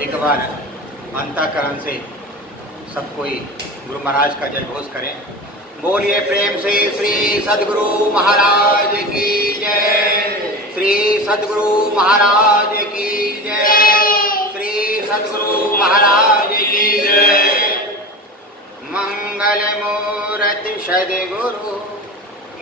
एक बार अंतःकरण से सब कोई गुरु महाराज का जय घोष करें। बोलिए प्रेम से श्री सद्गुरु महाराज की जय, श्री सद्गुरु महाराज की जय, श्री सद्गुरु महाराज की जय। मंगल मूर्ति सद्गुरु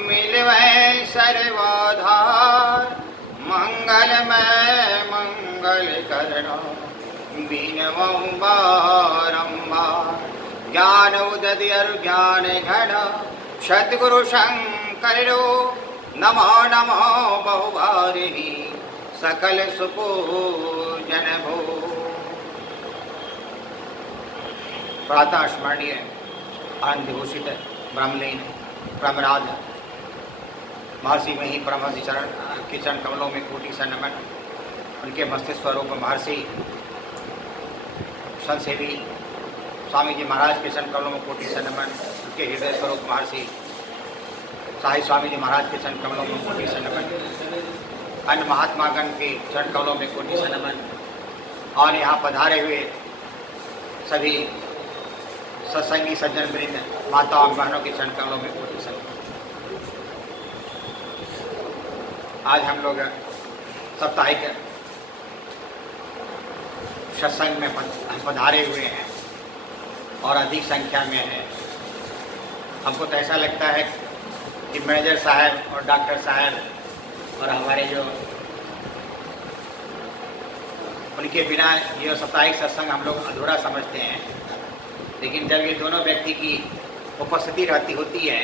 मिलवै सर्वाधार, मंगलमय मंगल करना बीनवं बारंबार। ज्ञान उदय ज्ञान घन सद्गुरु शंकरो, नमो नमो बहुभारिणी सकल सुपूजन भो। प्रातः स्मरणीय आनंद घोषित ब्रह्मलीन परमराज महर्षि में ही परमहंस चरण के चरण कमलों में कोटि सा नमन। उनके मस्तिष्क स्वरूप महर्षि संत सेवी स्वामी जी महाराज के चरण कमलों में कोटि सा नमन। उनके हृदय स्वरूप महर्षि साई स्वामी जी महाराज के चरण कमलों में कोटि सा नमन। अन्य महात्मागण के चरण कमलों में कोटि सा नमन। और यहाँ पधारे हुए सभी सत्संगी सज्जन वृंद, माताओं और बहनों के चरण कमलों में कोटि सा नमन। आज हम लोग साप्ताहिक सत्संग में पधारे हुए हैं और अधिक संख्या में हैं। हमको तो ऐसा लगता है कि मैनेजर साहब और डॉक्टर साहब और हमारे जो उनके बिना ये साप्ताहिक सत्संग हम लोग अधूरा समझते हैं। लेकिन जब ये दोनों व्यक्ति की उपस्थिति रहती होती है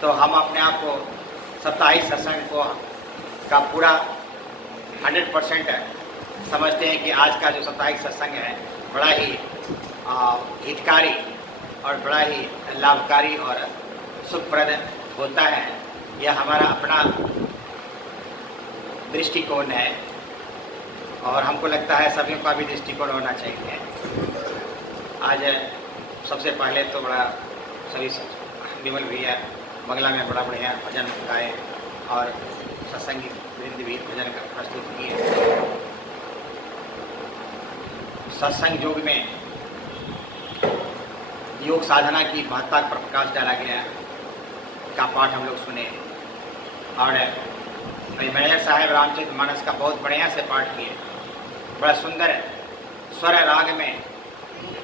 तो हम अपने आप को साप्ताहिक सत्संग को का पूरा 100% समझते हैं कि आज का जो साप्ताहिक सत्संग है बड़ा ही हितकारी और बड़ा ही लाभकारी और सुखप्रद होता है। यह हमारा अपना दृष्टिकोण है और हमको लगता है सभी का भी दृष्टिकोण होना चाहिए। आज सबसे पहले तो बड़ा सभी विमल भैया बंगला में बड़ा बढ़िया भजन गाए और सत्संगी वृंद भी भजन का प्रस्तुत किए। सत्संग योग में योग साधना की महत्ता पर प्रकाश डाला गया का पाठ हम लोग सुने और मैनेजर साहब रामचरित मानस का बहुत बढ़िया से पाठ किए। बड़ा सुंदर स्वर राग में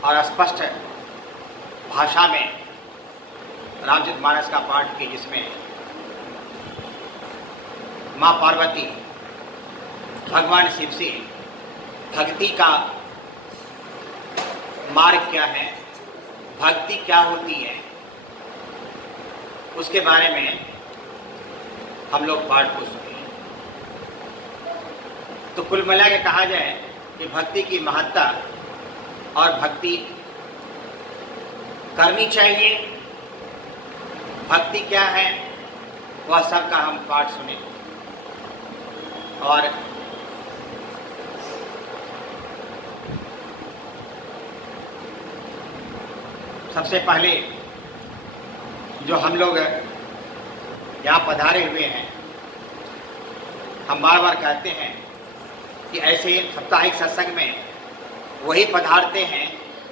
और स्पष्ट भाषा में रामचरित मानस का पाठ किए, जिसमें माँ पार्वती भगवान शिव से भक्ति का मार्ग क्या है, भक्ति क्या होती है, उसके बारे में हम लोग पाठ को सुने। तो कुल मिला के कहा जाए कि भक्ति की महत्ता और भक्ति करनी चाहिए, भक्ति क्या है वह सब का हम पाठ सुने। और सबसे पहले जो हम लोग यहाँ पधारे हुए हैं, हम बार बार कहते हैं कि ऐसे साप्ताहिक सत्संग में वही पधारते हैं,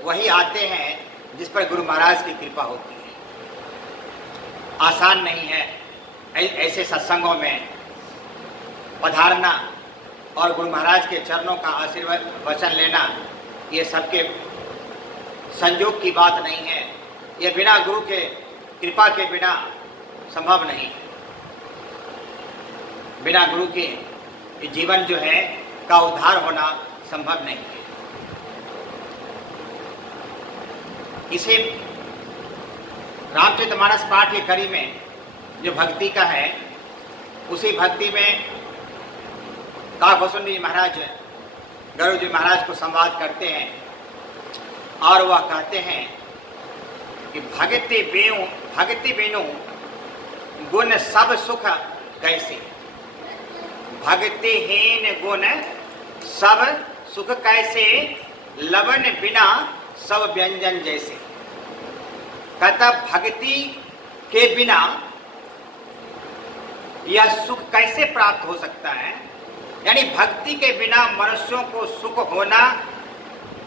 वही आते हैं जिस पर गुरु महाराज की कृपा होती है। आसान नहीं है ऐसे सत्संगों में पधारना और गुरु महाराज के चरणों का आशीर्वाद वचन लेना। ये सबके संयोग की बात नहीं है, ये बिना गुरु के कृपा के बिना संभव नहीं। बिना गुरु के जीवन जो है का उद्धार होना संभव नहीं है। इसे रामचरितमानस पाठ की कड़ी में जो भक्ति का है, उसी भक्ति में काकभूषण जी महाराज गरुड़ जी महाराज को संवाद करते हैं और वह कहते हैं कि भक्ति बिनु गुण सब सुख कैसे, भक्तिहीन गुण सब सुख कैसे, लवन बिना सब व्यंजन जैसे। कहता भक्ति के बिना यह सुख कैसे प्राप्त हो सकता है, यानी भक्ति के बिना मनुष्यों को सुख होना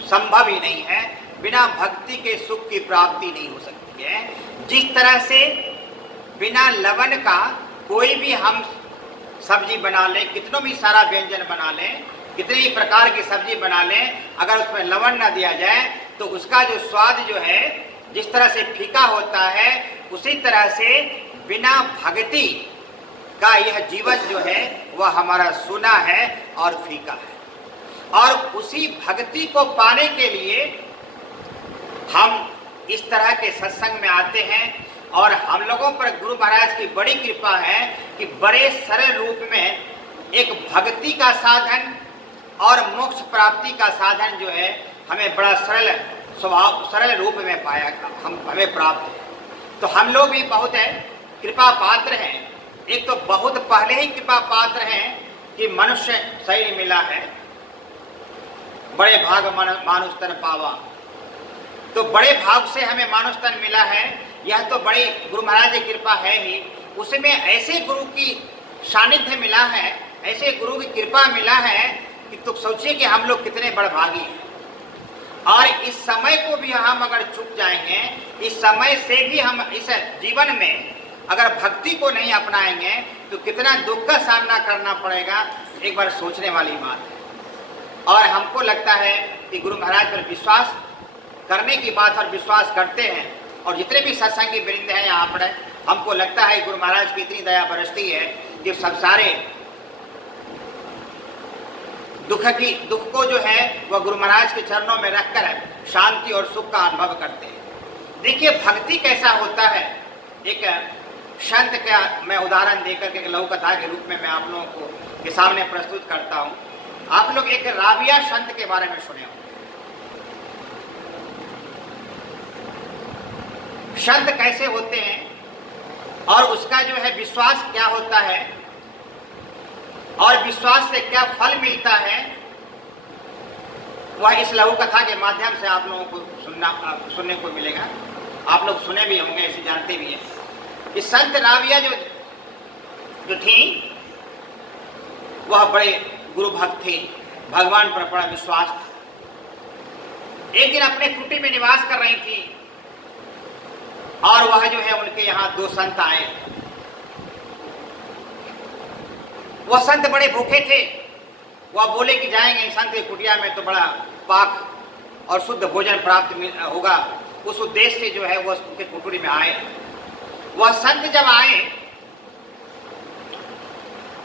संभव ही नहीं है। बिना भक्ति के सुख की प्राप्ति नहीं हो सकती है। जिस तरह से बिना लवण का कोई भी हम सब्जी बना लें, कितनों भी सारा व्यंजन बना लें, कितने ही प्रकार की सब्जी बना लें, अगर उसमें लवण न दिया जाए तो उसका जो स्वाद जो है जिस तरह से फीका होता है, उसी तरह से बिना भक्ति का यह जीवन जो है वह हमारा सूना है और फीका है। और उसी भक्ति को पाने के लिए हम इस तरह के सत्संग में आते हैं और हम लोगों पर गुरु महाराज की बड़ी कृपा है कि बड़े सरल रूप में एक भक्ति का साधन और मोक्ष प्राप्ति का साधन जो है हमें बड़ा सरल स्वभाव सरल रूप में पाया हमें प्राप्त है। तो हम लोग भी बहुत है कृपा पात्र हैं। एक तो बहुत पहले ही कृपा पात्र हैं कि मनुष्य शरीर मिला है, बड़े भाग मानुष तन पावा। तो बड़े भाग से हमें मानुष तन मिला है, यह तो बड़ी गुरु महाराज की कृपा है ही। उसमें ऐसे गुरु की सानिध्य मिला है, ऐसे गुरु की कृपा मिला है कि तुम सोचिए कि हम लोग कितने बड़भागी हैं। और इस समय को भी हम अगर चूक जाएंगे, इस समय से भी हम इस जीवन में अगर भक्ति को नहीं अपनाएंगे तो कितना दुख का सामना करना पड़ेगा, एक बार सोचने वाली बात है। और हमको लगता है कि गुरु महाराज पर विश्वास करने की बात और विश्वास करते हैं। और जितने भी सत्संगी वृंद हैं यहाँ पर, हमको लगता है गुरु महाराज की इतनी दया बरसती है कि सब सारे दुख को जो है वह गुरु महाराज के चरणों में रखकर शांति और सुख का अनुभव करते हैं। देखिए भक्ति कैसा होता है। एक संत का मैं उदाहरण देकर के लघु कथा के रूप में मैं आप लोगों को के सामने प्रस्तुत करता हूँ। आप लोग एक राबिया संत के बारे में सुने होंगे। संत कैसे होते हैं और उसका जो है विश्वास क्या होता है और विश्वास से क्या फल मिलता है, वह इस लघु कथा के माध्यम से आप लोगों को सुनने को मिलेगा। आप लोग सुने भी होंगे, ऐसे जानते भी हैं। इस संत राबिया जो थी वह बड़े गुरु भक्त थे, भगवान पर बड़ा विश्वास था। एक दिन अपने कुटी में निवास कर रही थी और वह जो है उनके यहाँ दो संत आए। वह संत बड़े भूखे थे। वह बोले कि जाएंगे संत की कुटिया में तो बड़ा पाक और शुद्ध भोजन प्राप्त होगा। उस उद्देश्य से जो है वह उनके कुटी में आए। वह संत जब आए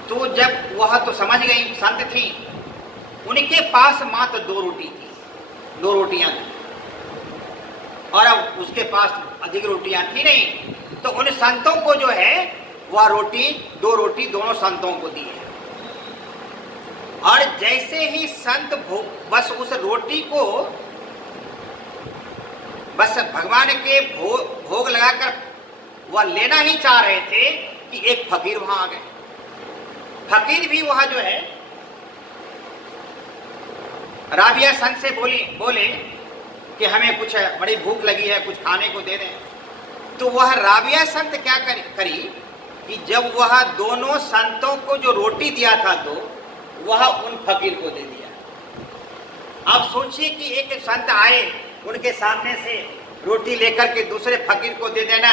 तो जब वह तो समझ गई संत थी, उनके पास मात्र दो रोटियां थी और अब उसके पास अधिक रोटियां थी नहीं। तो उन संतों को जो है वह दो रोटी दोनों संतों को दी है। और जैसे ही संत बस उस रोटी को बस भगवान के भोग लगाकर वह लेना ही चाह रहे थे कि एक फकीर वहां आ गए। फकीर भी वह जो है राबिया संत से बोले कि हमें कुछ बड़ी भूख लगी है, कुछ खाने को दे दें। तो वह राबिया संत क्या करी कि जब वह दोनों संतों को जो रोटी दिया था तो वह उन फकीर को दे दिया। अब सोचिए कि एक संत आए, उनके सामने से रोटी लेकर के दूसरे फकीर को दे देना।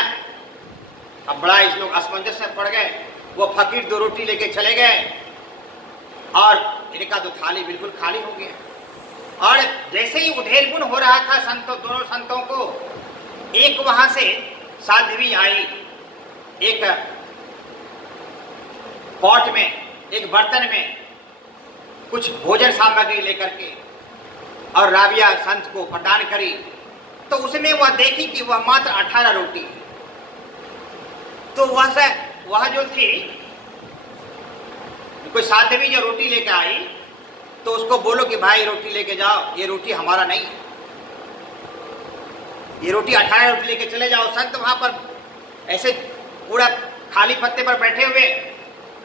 अब बड़ा इस लोग असमंजस में पड़ गए। वो फकीर दो रोटी लेके चले गए और इनका तो थाली बिल्कुल खाली हो गया। और जैसे ही उधेड़-बुन हो रहा था दोनों संतों को, एक वहां से साध्वी आई, एक पॉट में, एक बर्तन में कुछ भोजन सामग्री लेकर के और राबिया संत को प्रदान करी। तो उसमें वह देखी कि वह मात्र 18 रोटी। तो वह जो थी, कोई साध्वी जो रोटी लेके आई तो उसको बोलो कि भाई रोटी लेके जाओ, ये रोटी हमारा नहीं है, ये रोटी 18 रोटी लेके चले जाओ। संत वहां पर ऐसे पूरा खाली पत्ते पर बैठे हुए,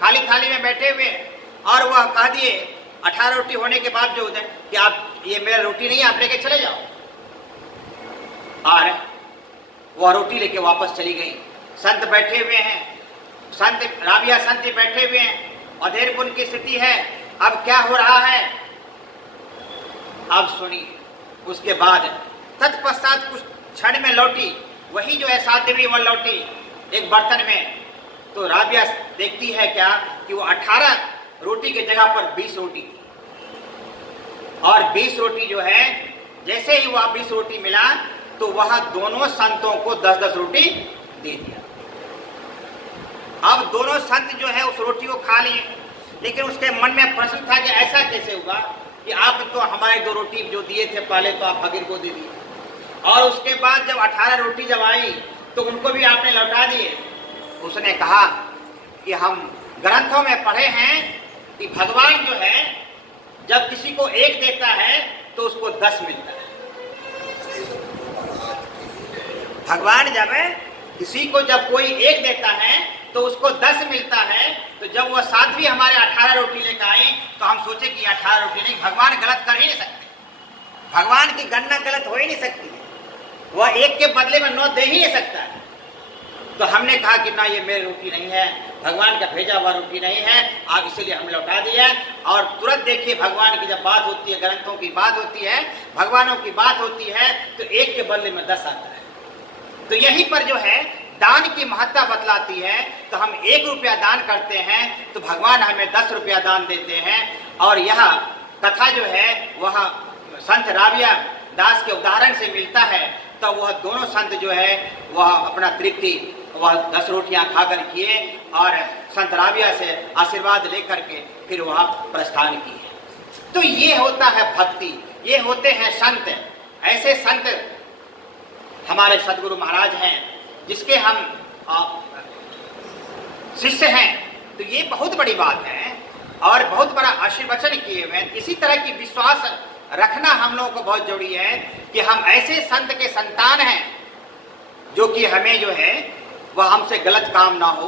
खाली थाली में बैठे हुए, और वह कह दिए 18 रोटी होने के बावजूद कि आप ये मेरा रोटी नहीं है, आप लेके चले जाओ। और वह रोटी लेके वापस चली गई। संत बैठे हुए हैं, संत राबिया संत बैठे हुए हैं, अधेड़ पुन की स्थिति है। अब क्या हो रहा है, अब सुनिए। उसके बाद तत्पश्चात कुछ क्षण में लौटी, वही जो है साध्वी वह लौटी एक बर्तन में। तो राबिया देखती है क्या कि वो 18 रोटी की जगह पर 20 रोटी थी, और 20 रोटी जो है, जैसे ही वह 20 रोटी मिला तो वह दोनों संतों को 10-10 रोटी दे दिया। अब दोनों संत जो है उस रोटी को खा लिए, लेकिन उसके मन में प्रश्न था कि ऐसा कैसे हुआ कि आप तो हमारे 2 रोटी जो दिए थे पहले तो आप फकीर को दे दिए, और उसके बाद जब 18 रोटी जब आई तो उनको भी आपने लौटा दिए। उसने कहा कि हम ग्रंथों में पढ़े हैं कि भगवान जो है जब किसी को 1 देता है तो उसको 10 मिलता है। भगवान जब किसी को जब कोई 1 देता है तो उसको 10 मिलता है। तो जब वह साध्वी हमारे 18 रोटी लेकर आई तो हम सोचे कि 18 रोटी नहीं, भगवान गलत कर ही नहीं सकते, भगवान की गणना गलत हो ही नहीं सकती है, वह 1 के बदले में 9 दे ही नहीं सकता है। तो हमने कहा कि ना, ये मेरी रोटी नहीं है, भगवान का भेजा हुआ रोटी नहीं है, आप इसलिए हम लौटा दिया। और तुरंत देखिए, भगवान की जब बात होती है, ग्रंथों की बात होती है, भगवानों की बात होती है, तो 1 के बदले में 10 आता है। तो यहीं पर जो है दान की महत्ता बतलाती है। तो हम 1 रुपया दान करते हैं तो भगवान हमें 10 रुपया दान देते हैं। और यह कथा जो है वह संत राबिया दास के उदाहरण से मिलता है। तो वह दोनों संत जो है वह अपना तृप्ति वह 10 रोटियां खाकर किए और संत राबिया से आशीर्वाद लेकर के फिर वह प्रस्थान किए। तो ये होता है भक्ति, ये होते हैं संत। ऐसे संत हमारे सदगुरु महाराज हैं जिसके हम शिष्य हैं। तो ये बहुत बड़ी बात है और बहुत बड़ा आशीर्वचन किए हुए हैं। इसी तरह की विश्वास रखना हम लोगों को बहुत जरूरी है कि हम ऐसे संत के संतान हैं जो कि हमें जो है वह हमसे गलत काम ना हो,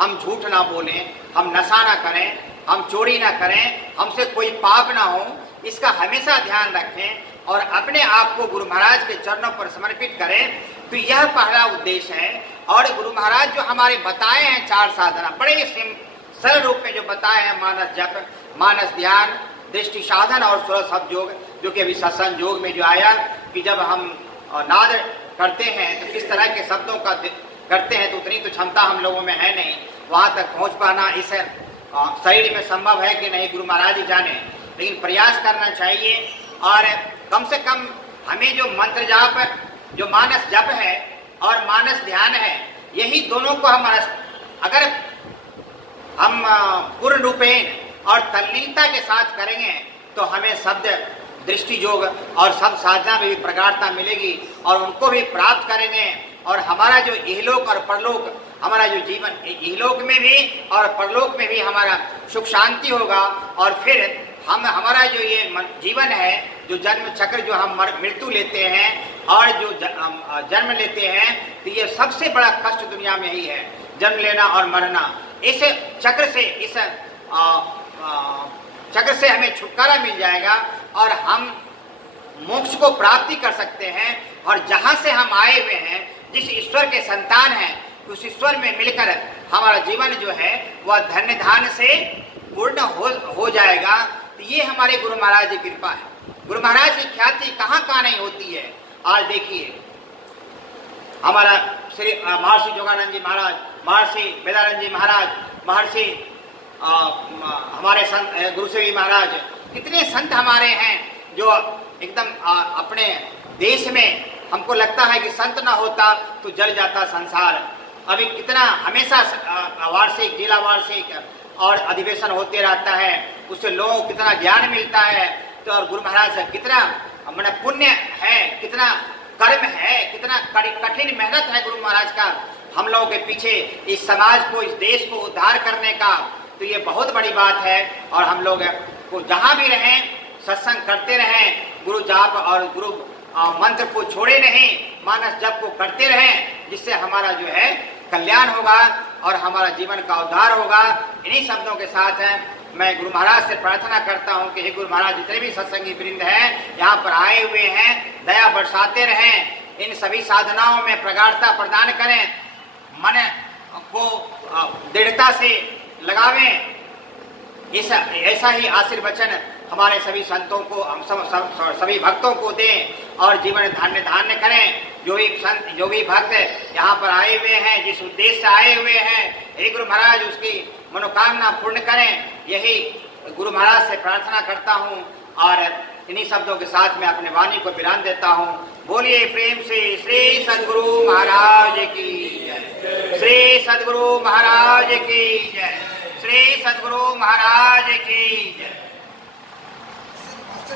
हम झूठ ना बोलें, हम नशा ना करें, हम चोरी ना करें, हमसे कोई पाप ना हो, इसका हमेशा ध्यान रखें और अपने आप को गुरु महाराज के चरणों पर समर्पित करें। तो यह पहला उद्देश्य है। और गुरु महाराज जो हमारे बताए हैं 4 साधना, बड़े सरल रूप में जो बताए हैं, मानस जप, मानस ध्यान, दृष्टि साधन और षोडश शब्द योग, जो कि अभी सत्संग योग में जो आया कि जब हम नाद करते हैं तो किस तरह के शब्दों का करते हैं, तो उतनी तो क्षमता हम लोगों में है नहीं, वहां तक पहुंच पाना इस शरीर में संभव है कि नहीं गुरु महाराज ही जाने, लेकिन प्रयास करना चाहिए। और कम से कम हमें जो मंत्र जाप, जो मानस जप है और मानस ध्यान है, यही दोनों को हम अगर हम पूर्ण रूपेण और तल्लीनता के साथ करेंगे तो हमें शब्द दृष्टि योग और शब्द साधना में भी प्रगाढ़ता मिलेगी और उनको भी प्राप्त करेंगे। और हमारा जो इहलोक और परलोक, हमारा जो जीवन इहलोक में भी और परलोक में भी हमारा सुख शांति होगा। और फिर हमारा जो ये जीवन है, जो जन्म चक्र जो हम मृत्यु लेते हैं और जो जन्म लेते हैं, तो ये सबसे बड़ा कष्ट दुनिया में ही है, जन्म लेना और मरना। इस चक्र से चक्र से हमें छुटकारा मिल जाएगा और हम मोक्ष को प्राप्ति कर सकते हैं। और जहां से हम आए हुए हैं, जिस ईश्वर के संतान हैं, उस ईश्वर में मिलकर हमारा जीवन जो है वह धन्य धान से पूर्ण हो जाएगा। तो ये हमारे गुरु महाराज की कृपा है। गुरु महाराज की ख्याति कहाँ कहाँ नहीं होती है। आज देखिए हमारा श्री महर्षि जोगानंद जी महाराज, महर्षि वेदानंद जी महाराज, महर्षि हमारे संत गुरुश्री महाराज, कितने संत हमारे हैं जो एकदम अपने देश में हमको लगता है कि संत ना होता तो जल जाता संसार। अभी कितना हमेशा वार्षिक, जिला वार्षिक और अधिवेशन होते रहता है, उससे लोगों को कितना ज्ञान मिलता है। तो और गुरु महाराज से कितना मैंने पुण्य है, कितना कर्म है, कितना कठिन मेहनत है गुरु महाराज का हम लोगों के पीछे, इस समाज को, इस देश को उद्धार करने का। तो ये बहुत बड़ी बात है। और हम लोग को जहां भी रहें सत्संग करते रहें, गुरु जाप और गुरु मंत्र को छोड़े नहीं, मानस जप को करते रहें, जिससे हमारा जो है कल्याण होगा और हमारा जीवन का उद्धार होगा। इन्हीं शब्दों के साथ मैं गुरु महाराज से प्रार्थना करता हूं कि हे गुरु महाराज, जितने भी सत्संगी वृंद हैं यहाँ पर आए हुए हैं, दया बरसाते रहें, इन सभी साधनाओं में प्रगाढ़ता प्रदान करें, मन को दृढ़ता से लगावें, ऐसा ही आशीर्वचन हमारे सभी संतों को, हम सभी भक्तों को दें और जीवन धान्य करें। जो भी संत, जो भी भक्त यहाँ पर आए हुए हैं, जिस उद्देश्य से आए हुए हैं, हे गुरु महाराज उसकी मनोकामना पूर्ण करें, यही गुरु महाराज से प्रार्थना करता हूँ। और इन्हीं शब्दों के साथ मैं अपने वाणी को विराम देता हूँ। बोलिए प्रेम से श्री सद्गुरु महाराज की जय, श्री सद्गुरु महाराज की जय, श्री सद्गुरु महाराज की जय।